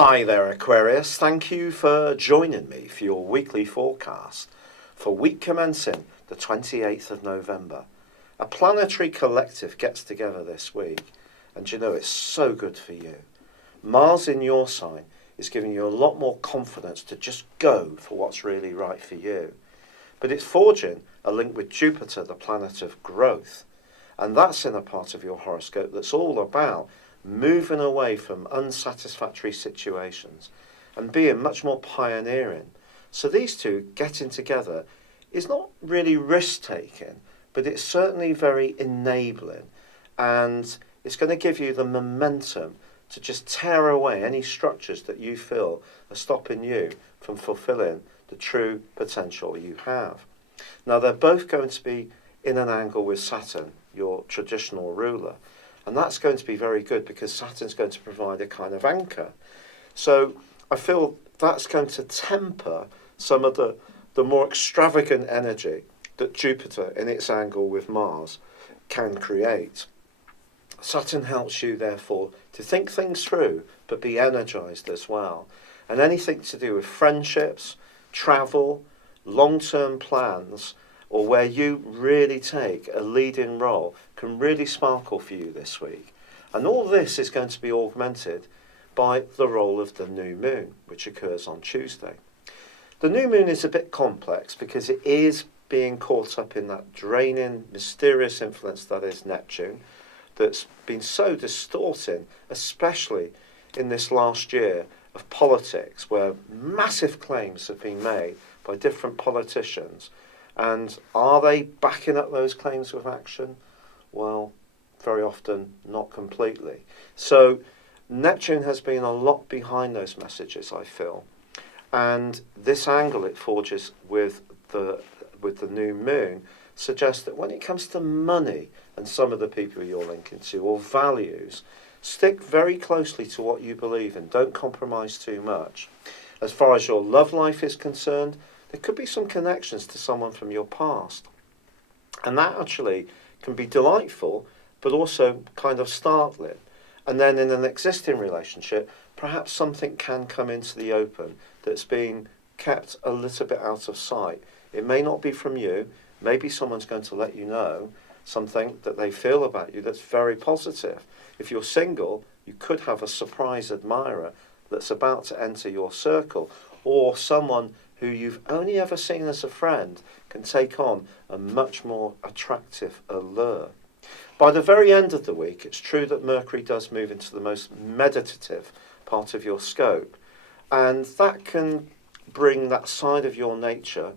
Hi there, Aquarius. Thank you for joining me for your weekly forecast for week commencing the 28th of November. A planetary collective gets together this week, and you know it's so good for you. Mars in your sign is giving you a lot more confidence to just go for what's really right for you. But it's forging a link with Jupiter, the planet of growth, and that's in a part of your horoscope that's all about moving away from unsatisfactory situations and being much more pioneering. So these two getting together is not really risk-taking, but it's certainly very enabling, and it's going to give you the momentum to just tear away any structures that you feel are stopping you from fulfilling the true potential you have. Now, they're both going to be in an angle with Saturn, your traditional ruler, and that's going to be very good because Saturn's going to provide a kind of anchor. So I feel that's going to temper some of the more extravagant energy that Jupiter in its angle with Mars can create. Saturn helps you, therefore, to think things through, but be energized as well. And anything to do with friendships, travel, long-term plans, or where you really take a leading role can really sparkle for you this week. And all this is going to be augmented by the role of the new moon, which occurs on Tuesday. The new moon is a bit complex because it is being caught up in that draining, mysterious influence that is Neptune, that's been so distorting, especially in this last year of politics, where massive claims have been made by different politicians. And are they backing up those claims with action? Well, very often not completely. So Neptune has been a lot behind those messages, I feel. And this angle it forges with the new moon suggests that when it comes to money and some of the people you're linking to, or values, stick very closely to what you believe in. Don't compromise too much. As far as your love life is concerned, there could be some connections to someone from your past. And that actually can be delightful, but also kind of startling. And then in an existing relationship, perhaps something can come into the open that's being kept a little bit out of sight. It may not be from you. Maybe someone's going to let you know something that they feel about you that's very positive. If you're single, you could have a surprise admirer that's about to enter your circle, or someone who you've only ever seen as a friend can take on a much more attractive allure. By the very end of the week, it's true that Mercury does move into the most meditative part of your scope, and that can bring that side of your nature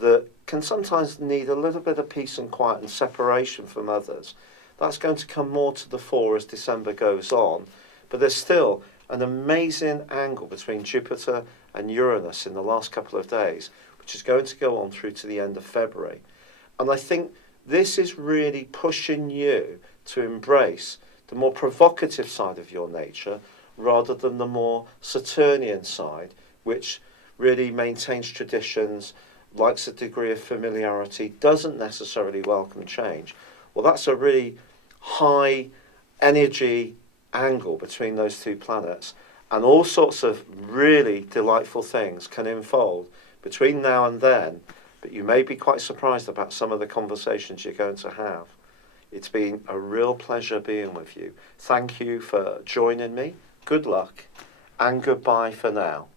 that can sometimes need a little bit of peace and quiet and separation from others. That's going to come more to the fore as December goes on, but there's still an amazing angle between Jupiter and Uranus in the last couple of days, which is going to go on through to the end of February. And I think this is really pushing you to embrace the more provocative side of your nature rather than the more Saturnian side, which really maintains traditions, likes a degree of familiarity, doesn't necessarily welcome change. Well, that's a really high energy angle between those two planets, and all sorts of really delightful things can unfold between now and then, but you may be quite surprised about some of the conversations you're going to have. It's been a real pleasure being with you. Thank you for joining me. Good luck and goodbye for now.